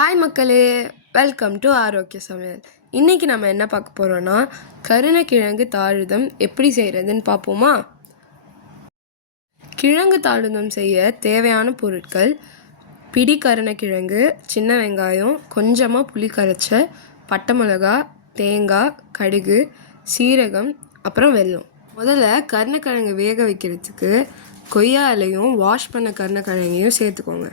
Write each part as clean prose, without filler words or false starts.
Hi மக்களே, welcome to ஆரோக்கிய சமையல். இன்றைக்கி நம்ம என்ன பார்க்க போகிறோன்னா, கருணக்கிழங்கு தாளிதம் எப்படி செய்கிறதுன்னு பார்ப்போமா? கிழங்கு தாளிதம் செய்ய தேவையான பொருட்கள்: பிடி கருணக்கிழங்கு, சின்ன வெங்காயம், கொஞ்சமாக புளி கரைச்ச, பட்டை மிளகா, தேங்காய், கடுகு, சீரகம், அப்புறம் வெல்லம். முதல்ல கருணக்கிழங்கு வேக வைக்கிறதுக்கு கொய்யா இலையும் வாஷ் பண்ண கருணக்கிழங்கையும் சேர்த்துக்கோங்க.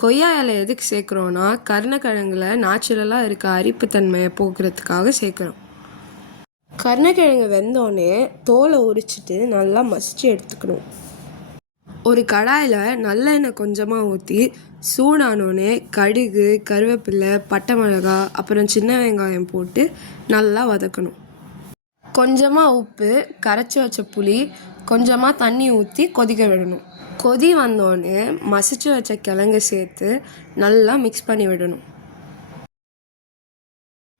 கொய்யா இலை எதுக்கு சேர்க்குறோன்னா, கருணக்கிழங்குல நேச்சுரலாக இருக்க அரிப்புத்தன்மையை போக்குறதுக்காக சேர்க்குறோம். கருணக்கிழங்கு வெந்தோடனே தோலை உரிச்சிட்டு நல்லா மசிச்சு எடுத்துக்கணும். ஒரு கடாயில் நல்லெண்ணெய் கொஞ்சமாக ஊற்றி சூடானோடனே கடுகு, கருவேப்பிலை, பட்டை மிளகா, அப்புறம் சின்ன வெங்காயம் போட்டு நல்லா வதக்கணும். கொஞ்சமாக உப்பு, கரைச்சி வச்ச புளி, கொஞ்சமாக தண்ணி ஊற்றி கொதிக்க விடணும். கொதி வந்தோடனே மசிச்சு வச்ச கிழங்கு சேர்த்து நல்லா மிக்ஸ் பண்ணி விடணும்.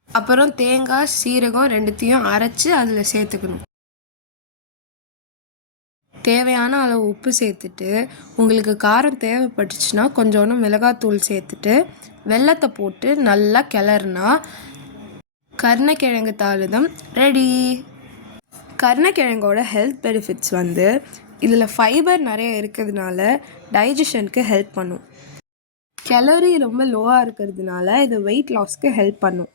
அப்புறம் தேங்காய், சீரகம் ரெண்டுத்தையும் அரைச்சி அதில் சேர்த்துக்கணும். தேவையான அளவு உப்பு சேர்த்துட்டு, உங்களுக்கு காரம் தேவைப்பட்டுச்சுன்னா கொஞ்சோண்டு மிளகாத்தூள் சேர்த்துட்டு வெல்லத்தை போட்டு நல்லா கிளறுனா கருணக்கிழங்கு தாளிதம் ரெடி. கருணக்கிழங்கோட ஹெல்த் பெனிஃபிட்ஸ் இதில் ஃபைபர் நிறைய இருக்கிறதுனால டைஜஷனுக்கு ஹெல்ப் பண்ணும். கேலரி ரொம்ப லோவாக இருக்கிறதுனால இது வெயிட் லாஸ்க்கு ஹெல்ப் பண்ணும்.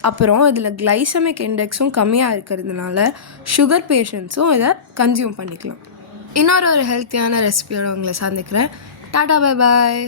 அப்புறம் இதில் கிளைசமிக் இண்டெக்ஸும் கம்மியாக இருக்கிறதுனால சுகர் பேஷண்ட்ஸும் இதை கன்சியூம் பண்ணிக்கலாம். இன்னொரு ஹெல்த்தியான ரெசிபியோட உங்களை சந்திக்கிறேன். Tata, bye bye.